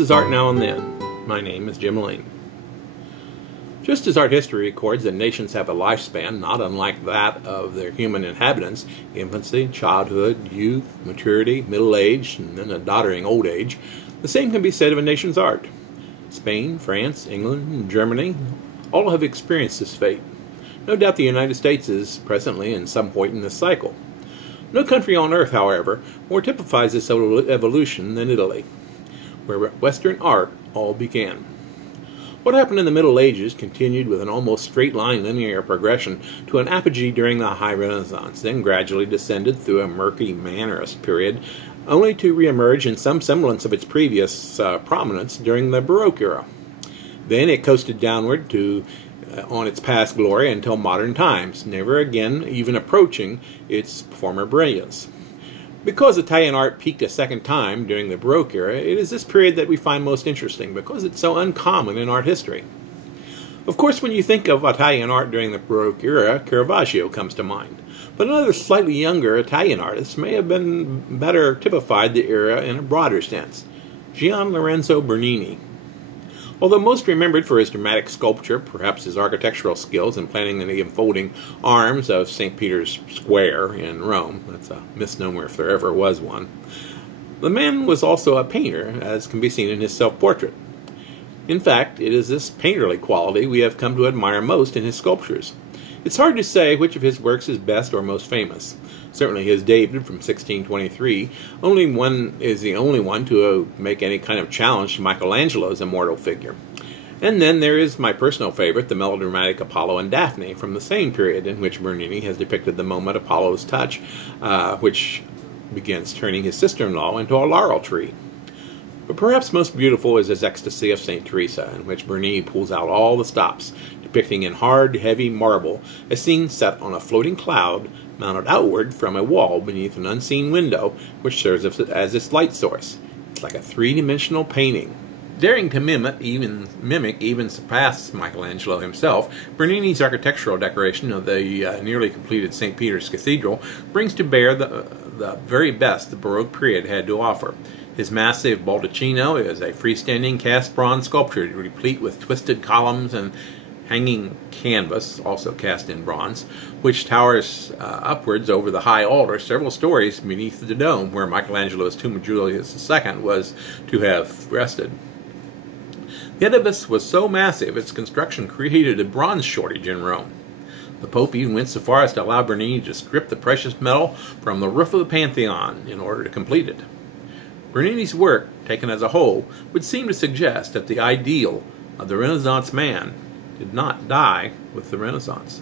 This is Art Now and Then. My name is Jim Lane. Just as art history records that nations have a lifespan not unlike that of their human inhabitants, infancy, childhood, youth, maturity, middle age, and then a doddering old age, the same can be said of a nation's art. Spain, France, England, and Germany all have experienced this fate. No doubt the United States is presently in some point in this cycle. No country on earth, however, more typifies this evolution than Italy, where Western art all began. What happened in the Middle Ages continued with an almost straight-line linear progression to an apogee during the High Renaissance, then gradually descended through a murky Mannerist period, only to reemerge in some semblance of its previous prominence during the Baroque era. Then it coasted downward on its past glory until modern times, never again even approaching its former brilliance. Because Italian art peaked a second time during the Baroque era, it is this period that we find most interesting, because it's so uncommon in art history. Of course, when you think of Italian art during the Baroque era, Caravaggio comes to mind. But another slightly younger Italian artist may have been better typified the era in a broader sense: Gian-Lorenzo Bernini. Although most remembered for his dramatic sculpture, perhaps his architectural skills in planning the enfolding arms of St. Peter's Square in Rome — that's a misnomer if there ever was one — the man was also a painter, as can be seen in his self-portrait. In fact, it is this painterly quality we have come to admire most in his sculptures. It's hard to say which of his works is best or most famous. Certainly his David from 1623 is the only one to make any kind of challenge to Michelangelo's immortal figure. And then there is my personal favorite, the melodramatic Apollo and Daphne, from the same period in which Bernini has depicted the moment Apollo's touch, which begins turning his sister-in-law into a laurel tree. But perhaps most beautiful is his Ecstasy of St. Teresa, in which Bernini pulls out all the stops, depicting in hard, heavy marble a scene set on a floating cloud mounted outward from a wall beneath an unseen window, which serves as its light source. It's like a three-dimensional painting. Daring to mimic, even surpass Michelangelo himself, Bernini's architectural decoration of the nearly completed St. Peter's Cathedral brings to bear the very best the Baroque period had to offer. His massive Baldacchino is a freestanding cast bronze sculpture replete with twisted columns and hanging canvas, also cast in bronze, which towers upwards over the high altar several stories beneath the dome where Michelangelo's tomb of Julius II was to have rested. The edifice was so massive its construction created a bronze shortage in Rome. The Pope even went so far as to allow Bernini to strip the precious metal from the roof of the Pantheon in order to complete it. Bernini's work, taken as a whole, would seem to suggest that the ideal of the Renaissance man did not die with the Renaissance.